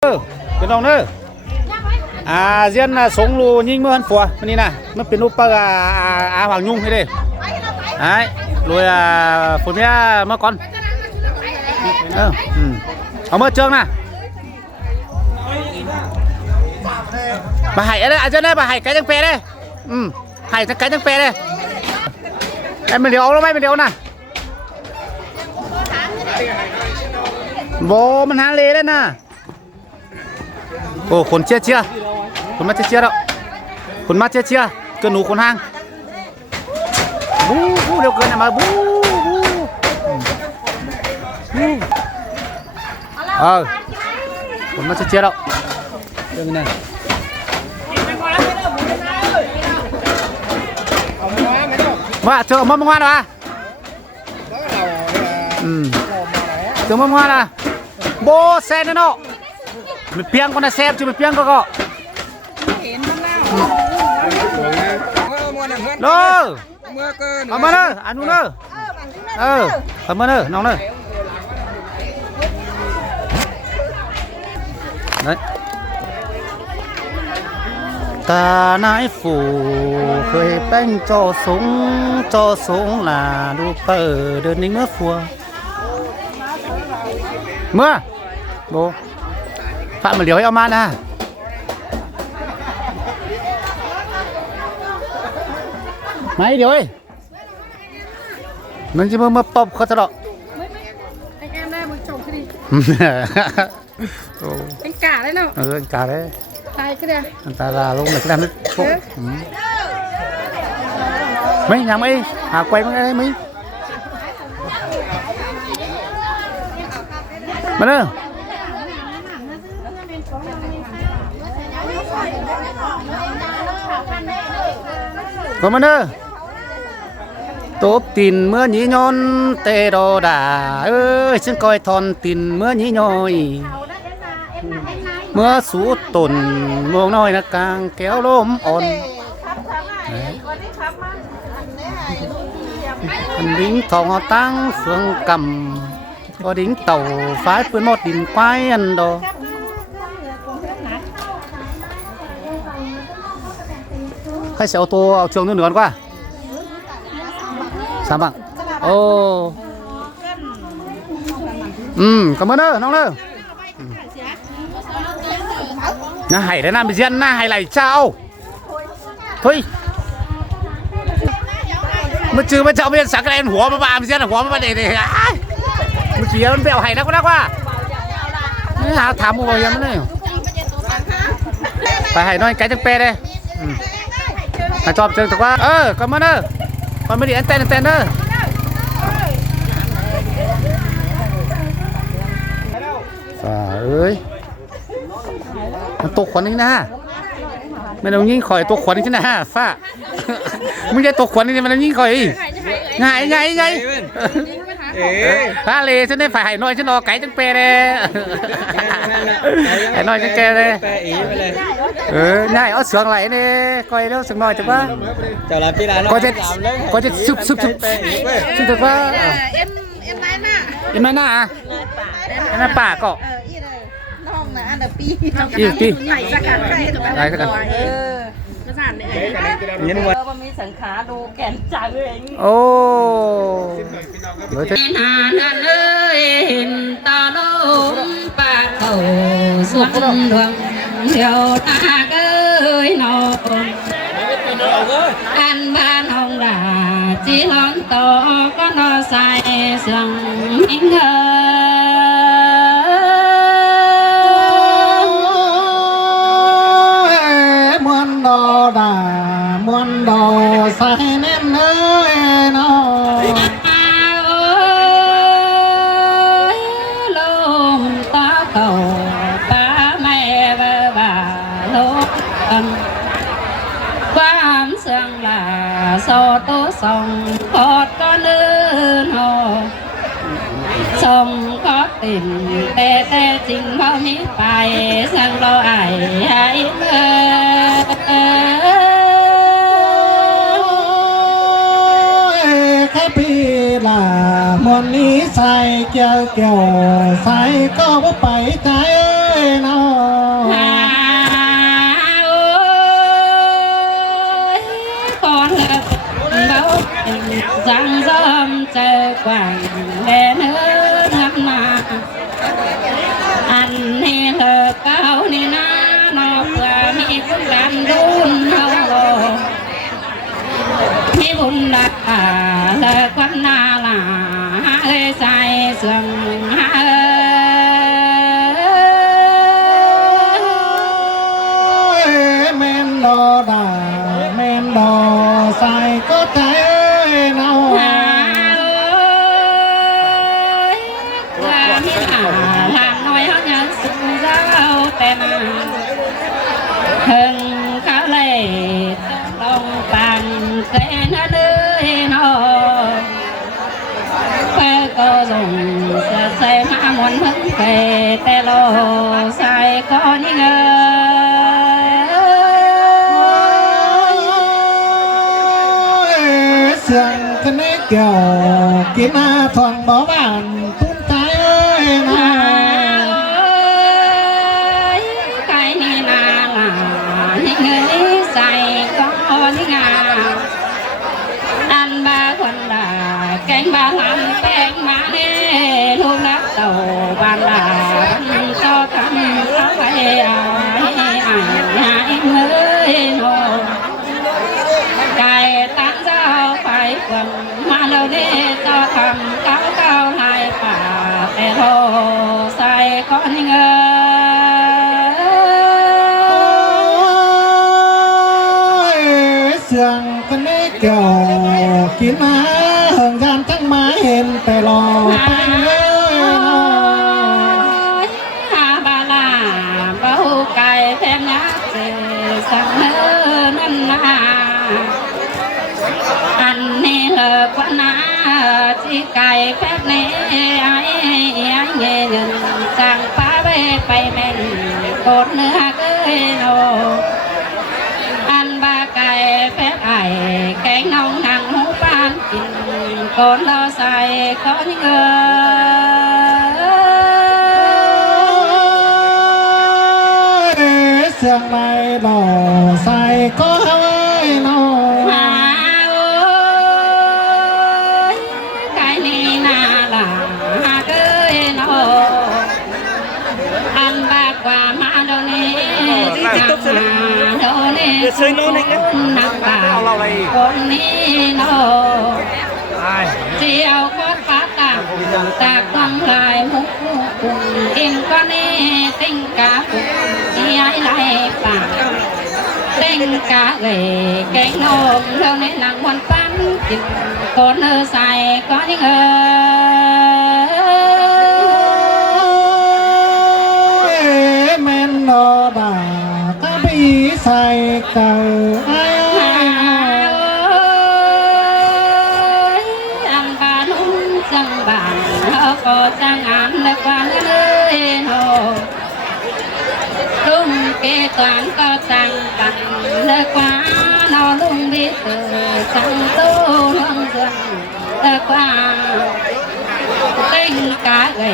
เป็นน้องเนอเรียนสงรูยิงเมื่อหันฝัวมันนี่นะมันเป็นรูปปลาหวังยุ่งให้ดิไอ้รวยฝนเนี้ยเมื่อก่อนเอาเมื่อเจิงนะbà hải đấy anh đây bà hải cái trăng pè đây hải cái trăng pè đây em mình điệu nó mấy mình điệu nè bố mình hang lê đấy nè ồคนchiaคนมาchia đâuคนมาchiaเกินหนูคนห้างบูเดี๋ยวเกินมาบูคนมาchia đâuเรื่องนี้มาเจอมะม่วงนะเจอมะม่วงนะโบเซนเนาะมันเพียงคนน่ะแซ่บจิมันเพียงก็เนาะเอามาเนอะอันนู้นเนอะเอามาเนอะน้องเนอะđấy ta nãi phủ khơi bánh cho súng là đu phở đơn nính mưa phùa mưa bố phạm mà liều ấy man à mấy liều ấy mình chỉ mưa pop khó thật anh em đây một chồng cái đi anh cả đấy nào anh cả đấy tay cái này anh ta là luôn là cái làm nước mấy nhà mấy quay mấy cái mấy mà nữa có mà nữa tốt tin mưa nhí nhon tê đồ đà ơi xin coi thon tin mưa nhí nhoi mưa sú tồn muông nói là càng kéo lốm ồn đính thòng họ tăng phương cầm có đính tàu phái với một đỉnh quái ăn đồ khách xe ô tô trường nữa nữa quá sao bạn ô cảm ơn ơน้องเด้อน่าให้ได้น่าไปเรียนน่าให้ไหลเจ้าเฮ้ยมันจือมันเจ้าเรียนสักแลนหัวมาบ้าไปเรียนหัวมาบ้าเด็กมันเสียมันเบี้ยวให้นักก็นักว่านี่หาถามมึงบอกยังไม่ได้ไปให้น้อยไก่จังเปได้มาจอบเจอถูกว่าก็มาเด้อมันไม่ดีอันเต้นเด้อฝ่าเอ้ยมันตกขวัญนี่นะไม่ต้องยิงข่อยตกขวัญนี่นะฝ้ามึงจะตกขวัญนี่มันยิงข่อยไงฟ้าเลยฉันได้ฝ่ายหน่อยฉันรอไก่จังเปเลยไก่หน่อยจังแกเลยง่ายเอาเสืองไหลเนี่ยข่อยแล้วสักหน่อยถูกป่ะก็จะซุบถูกป่ะem nói na à em nói bà cọน้องนะอันดับปี ไหนสักกันยันวันเรามีสังขาดูแก่นจังเองโอ้นานเลยเห็นตาโน้มปากเขาสวนดวงเดียวตาเอ้ยนอนอันบ้านห้องด่าจีห้องโตก็นอนใส่เสียงหิ้งเธอmuôn đồ say nên ơi nó ơi lông ta cầu ba mẹ bà lúc quán sương là so tố sông cột có lươn hồ sông có tìm tê chính bao mi bài sang lo ải hãy là muôn lý sai kêu sai cóไปใจเอ้ยเนาะ เจอกว่างแลเนื้อทำมาอันนี้เธอเก้านี่นะนอกเพื่อมีบุญกันดุนเฮามีบุญรักเลิกวันนาลาเอ้ยใส่เสื่อมแม่นดอดาแม่นดอใส่ก็ใจเนาว่ามีหาทางน้อยเขายังสุขเจ้าแต่มาเพิ่งเขาเลยลงปันเต้นเลยเนาะเพื่อก็ส่งจะใส่มาหมดทั้งเตะแต่โลใส่ก็นี่เงเสียงคะแนนเกี่ยวกินอาทองบ่บ้านตุ้นใจนะ ใครนี่นาลานี่เงยใส่ก็นี่งาอันบาคนด่าแกงบาลำแป้งมาเน่ลูกนักเต่าบานด่าก็ทำเขาไปหายเมื่อยโนไก่ตั้งเจ้าไปกวนมาเราได้เจ้าทำเก้าให้ป่าแต่โทใส่ก้อนเงินเสียงคะแนนเกี่ยวกินอาเหิงยานทั้งมาเห็นแต่รอไปเลยเนาะ หาบาลาเบาไก่แพงนักเจสังเนินนั่นนาอันนี้เลิกวันนาที่ไก่แพงนี้ไอ้เงินจังป้าไปแม่นกดเนื้อเกยโนอันบาไก่แพงไอ้แกงน้องนางหูปานกินกดเราใส่ก้อนเงิน เสียงไม่หล่อใส่ก็เอาไว้เนาะ ไก่นี่นาลาเกยโนอันบากว่ามาโดนี่ที่จังมาโดนี่นักบ่าวคนนี้โนเจียวคดฟ้าต่างตากต้องลายมุกปุ่นกินก็นี่ติ้งกาปุ่นย้ายไหลป่าเต้งกาเอ๋แกงนมเท่าในหลังวันปั้นจิตคนเออใส่ก็ยังแม่นดอดาถ้าพี่ใส่เก่าไอ้อังบานุ่มจังบานเขาก็จังอันและกว่าเลยโนลุงเกตวันก็จังบันและกว่านอลุงบิเตอจังตู้ลงส่วนและกว่าเต้งกาเอ๋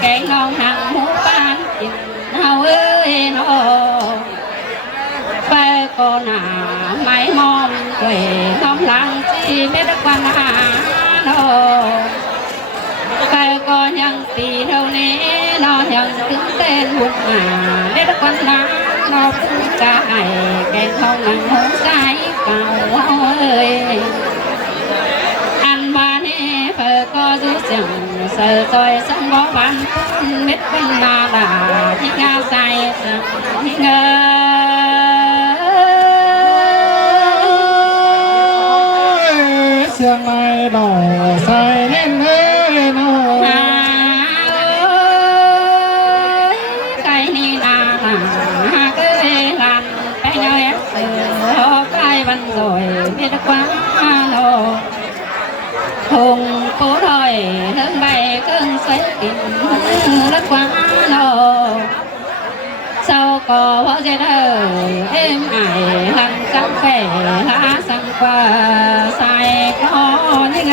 แกงน้องหางหมูปานกินเฮาเอ้ยโนไปก็หนาไม่มอมด้วยน้องหลังที่ไม่ได้กว่านาโนไปก็ยังตีเท่านี้นอนยังถึงเต้นบุกหนาไม่ได้กว่านาโนผู้กายแกงทองหนังหงสายเก่าเอ้ยอันว่านี่เพื่อก็รู้จังเสือจอยสังบ่บันเม็ดเป็นนาลาที่งาใส่ที่เงยเสียงไม่หล่อใส่เล่นเลยเนาะ ไก่นี่นาเกยลันไปเงยเสือไก่บันสวยเม็ดกว้างโนหงโคถอยเรื่องใบเครื่องใส่กินเล็กกว้างโนsau có bao giờ đời em ai lăn trắng vẻ lá sang qua sai có những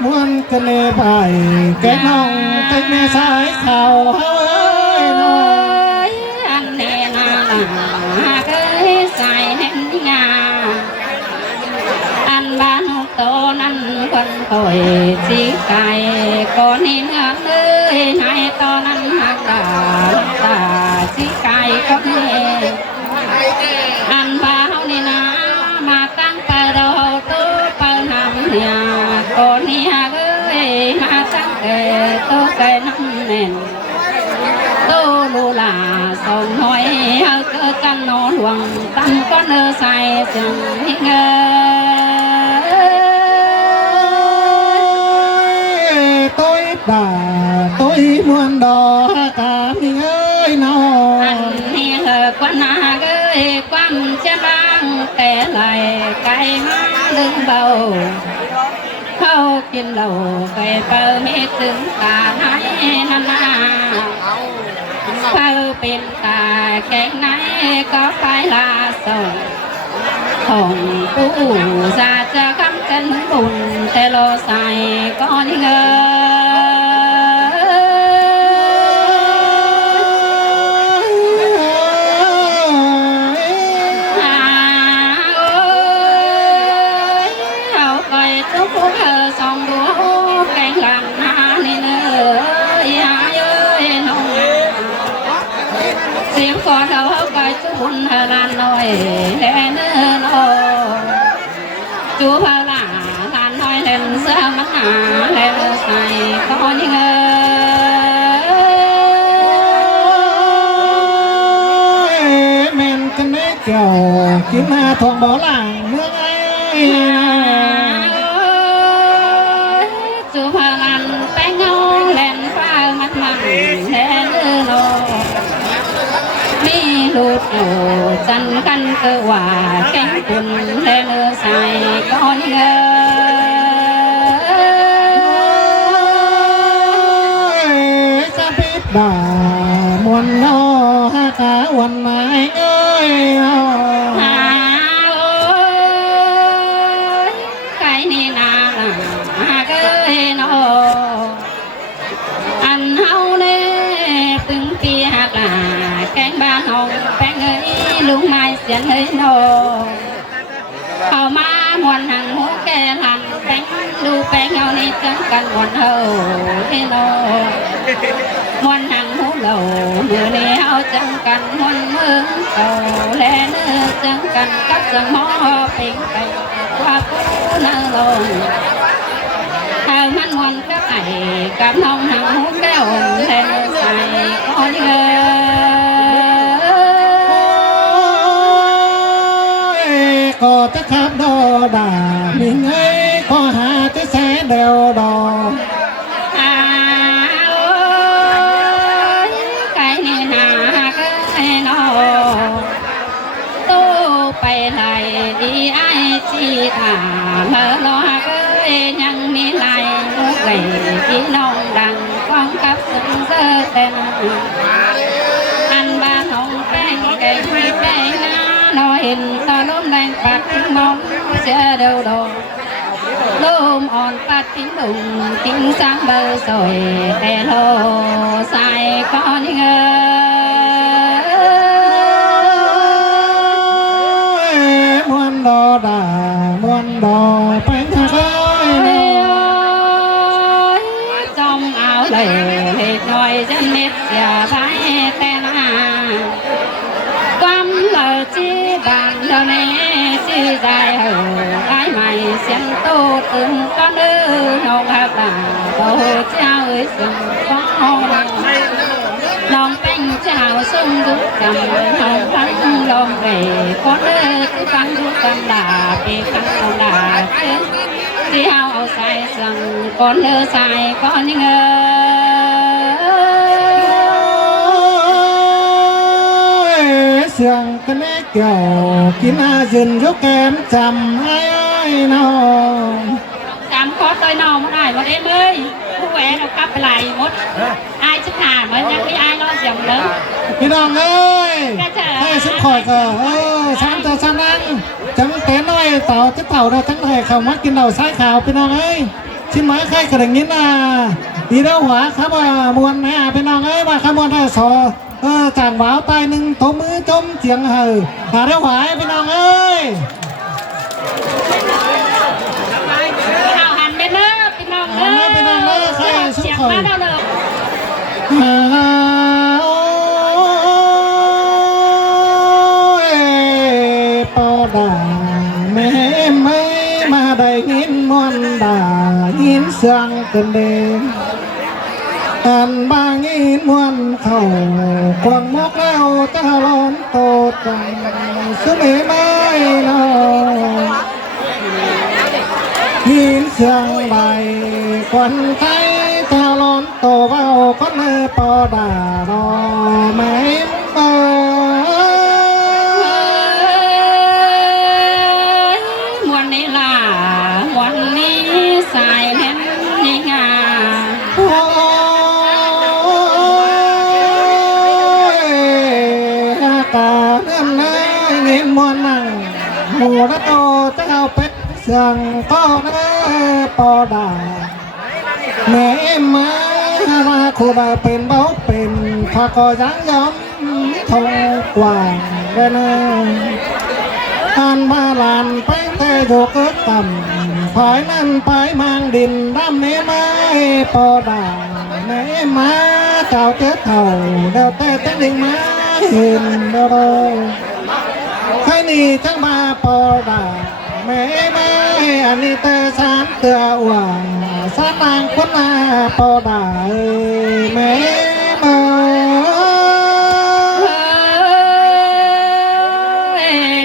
muốn cái lê bài cái nòng cái mê sái khảo hơi nói anh nè là cái sai em tội chỉ cài có nên ngán ơi hai to năn hạt ta chỉ cài có nên ăn bao nên mà tăng bờ đầu tô bờ nằm nhà có nhà ơi mà tăng kề tô kề năm nền tô lù là sông nói hơi cơ căn nó luồng tâm con nơ sai chẳng ngờ tôi muốn đò cả mình ơi nào anh nghe hờ quan na ơi quan cha bang té lại cái má lưng bầu khâu kiên đầu về bờ mê từng cả hai nana khâu bên ta cái này có phải là sầu hồng tu ra cho khắp chân bùn tê lô xài có những con đâu coi chú lan nói lên nó chú lan nói lên sao mắt lên xài có những men chân đấy kiểu kiếm thòng bỏ làng nước ấy chú lan tay ngô lên pha mắt mặn lên nó lụt đổ chân căn cơ quả cánh quần lên xài con cha biết bà muôn nó cả quần mai ơi cái này là cái nó anh hâu nè từng kia là cánh ba hồng bén ấy luôn mai xin ấy nô hầu ma muôn hàng hú kê hàng bén đu bén nhau đi chân cần muôn hầu đi nô muôn hàng hú đầu mưa đi hao chân cần muôn mưa cầu lên chân cần cắt chân mó bình bình qua cú nơ lồn hầu man muôn các này cảm thông hàng hú kê hồn lên xài có như có tất khắp đo đà mình ấy có hà cái xe đều đò ơi cái này là cái nó tô bay lại đi ai chỉ thả lỡ lo cái nhang mi lại nước gầy đi nông đằng con cắp sừng dơ tên ăn ba hồng canh cây cây nói hình ta lúc đang phát mong sẽ đâu đâu lôm on phát tiếng đùng tiếng sáng bờ rồi tè lô sai có những muôn đò đà muôn đò bánh ơi trong áo lầy nói dân nét già vai tên quăm lờ chi bàn đâu nè chi dài hở ai mày xem tô từng con nữ nông hạt bà bầu trao ơi sừng có lòng canh chào sông rút cầm hồng phấn lòng về con nữ cứ phăng rút cầm đà về phăng cầm đà đi hao ao sai rằng con nữ sai có những sườn cái nét kiểu kín dừng dốc em chầm ai ơi nào chầm có tôi nào một ai một em ơi cô bé nó cắp lại một ai chức hà mới nhắc đi ai lo dòng lớnพี่น้องเอ้ยให้สุดข่อยก็ชั้นต่อชั้นนั่งจังเต้นน้อยต่อจะเต่าเราทั้งไทยเขามากินเหล่าสายขาวพี่น้องเอ้ยชิ้นไม้ใครกระดิ่งนี้น่ะดีแล้วหัวครับว่ามวนแม่พี่น้องเอ้ยว่าขมวนได้สอจางว้าวตายหนึ่งตัวมือจมเจียงเห่อหาแล้วหวายพี่น้องเอ้ย hào hành bên ơi คอย มาเด้อเลย ปอดาแม่ไม่มาได้ยินมวนด่ายินเสียงกันเดงอันบางยินมวนเขาควงมกแล้วจะร้อนโตจังสุดไม่นอยินเสียงใบควันไทยจะร้อนโตเบาก็เนปอดารอไม่เบามวนนี้ล่ะมวนนี้สายเล่นนี่งา โอ้ยอากาศเรื่องน้อยเงินมวนนั่งหมูระโตเจ้าเป็ดเสียงก็เนปอดาแม่มาคูบาเป็นเบาเป็นพาก็ยังย้อมทงกว่างเดนอันมาลานไปแต่โยกเกิดต่ำภายนั้นไปมังดินดำเนไม้ปอดาเนมาเจ้าเจ้าเท่าเดาแต่ตั้งดิ่งมาเห็นเดาใครนี่จังมาปอดาแม่ไม่อันนี้แต่สามเตือว่าสามนางคนมาปอดาแม่เมา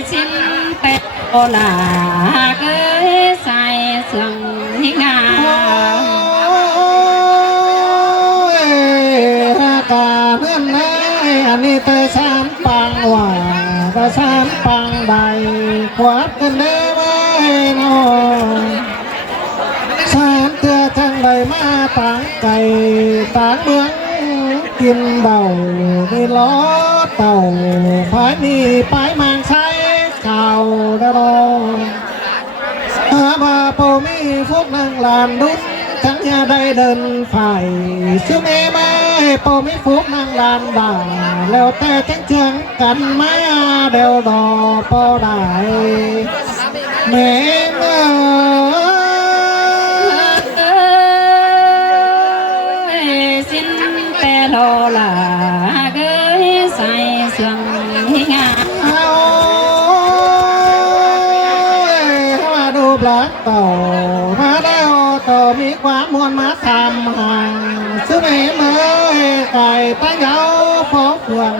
ชิมเป็ดโอลาเกยใส่เสื่องนี่งา อากาศเนื่อนน้อยอันนี้แต่สามปังว่าแต่สามปังใดขวบกันได้ไหมน้องสามเตือจังใดมาต่างไก่ต่างเมืองกินเบาไม่ล้อเต่าพายนี่ไปมังใช้ข่าวได้รอหาบาโปมีพวกนางลานดุนทั้งยาได้เดินฝ่ายชื่อเมย์ไม่โปมีพวกนางลานด่าแล้วแต่จังเชียงกันมาเดวดอปอได้เมย์เมื่อ xin pe lô là gửi say sương ngà มาดูปลาเต่ามาแล้วต่อมีความมวลมาทำห่างซื้อเมย์เมย์ไก่ตั้งเยาพอเพื่อน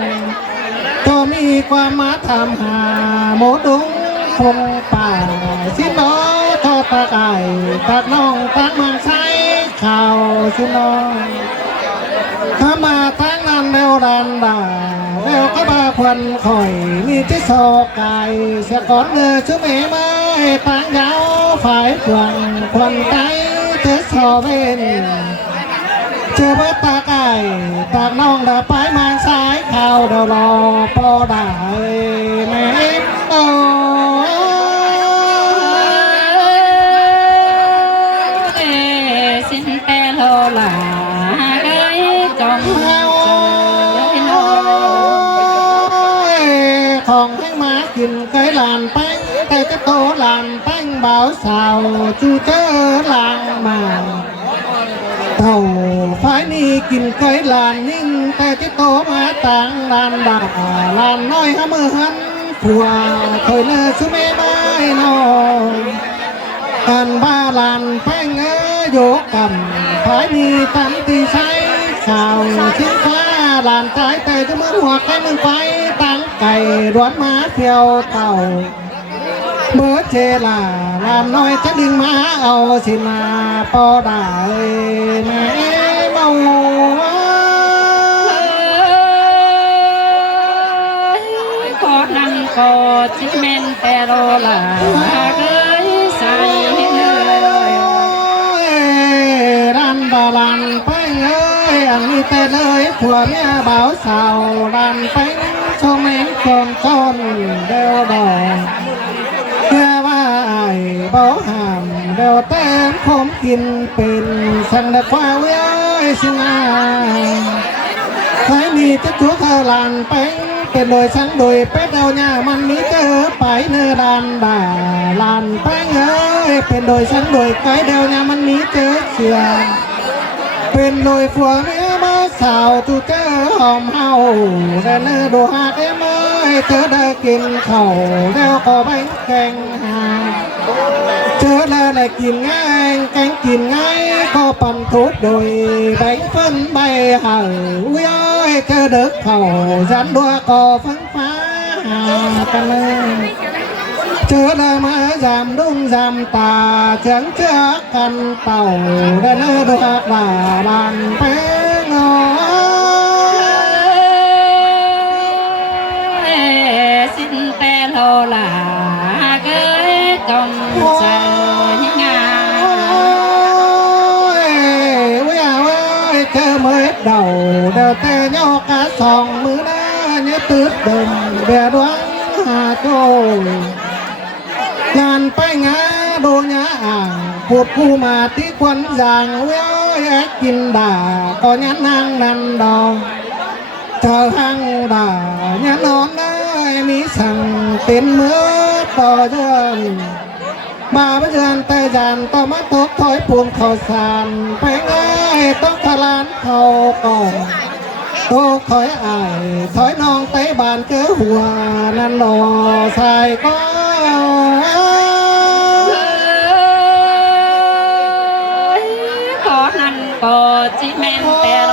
ต่อมีความมาทำหาหมูดุงคงป่าสิน้อทอดตาไก่ตัดน้องตักมังใช้ข่าวสิน้องถ้ามาทั้งนั้นเร็วดันด่าเร็วก็มาควันข่อยมีที่โซไก่เสียก่อนเงยชื่อเมย์ไม่ตั้งเยาฝ่ายเพื่อนควันไก่เทสโซเวนเจอเบิดตาไก่ตากน้องดาไปมาสายข่าวเดารอปอได้แม่โอ้ xin pe lô là gửi chồng trời nô ของให้มากินไก่ลานแป้งแต่จะโตลานแป้งเบาสาวจูเจอลางมาเต่าฝ่ายนี้กินไก่ลานนิ่งแต่จะโตมาต่างลานด่าลานน้อยห้ามือหันผัวเคยเนื้อสุเมไม้นอนกันบ้าลานแป้งโยกกันภายมีตันตีใช้ข่าวชิ้นฟ้าลานใจแต่จะมือหัวใครมึงไปตั้งไก่รวนมาเที่ยวเต่าเมื่อเจลาลานน้อยจะดึงมาเอาสิมาปอได้แม่เมา có năng có chiếc men pero là gửi say nơi รันบาลันไปเอ้ยอันนี้แต่เลยผัวเมียบ่าวสาวรันไปชมเองคนคนเดียวดอกเพื่อว่าไอ้บ่ห้ามเดียวเต้นผมกินเป็นสังเดกว่าเว้ยสินาใครมีจะชัวเธอลานไปเป็นโดยฉันโดยเป็ดเอาหน้ามันมีเจอไปเนื้อดานด่าลานไปเอ้ยเป็นโดยฉันโดยไก่เดียวหน้ามันมีเจอเสือ เป็นลอยฝัวเนื้อมาสาวจูเจอหอมเฮาแต่เนื้อดูหากเมื่อเธอได้กินข้าวแล้วก็แบ่งแกงหาเจอแล้วได้กินง่ายแกงกินง่ายก็ปั่นทุบโดยแบ่งเพิ่นใบเห่าย้อยเธอเด็กเข่าฉันดัวก็ฟังฟ้ากันเลยเจอแล้วมายามดุ้งยามตาเฉียงเชือกกันเต่าได้เนื้อดัวว่าบานเป้งสิ้นแต่โลลาเกยจงใจงา เธอmới đầu đều tê nhau cả sòng mưa na nhớ tướt đầm bè đoán hà trôi ngàn bay ngã đô nhã ảng phụt khu mà tí quân giàng ơi ếch kinh đà có nhãn hang nằm đầu chờ hang đà nhãn nón ơi mỹ sằng tên mưa to dân bà bây giờ tay giàn to mắt tốt thói buồn khẩu sàn phải ngay tóc thà lan khẩu còn tô khói ải thói non tay bàn cớ hùa năn lò xài có có năn có chỉ men tè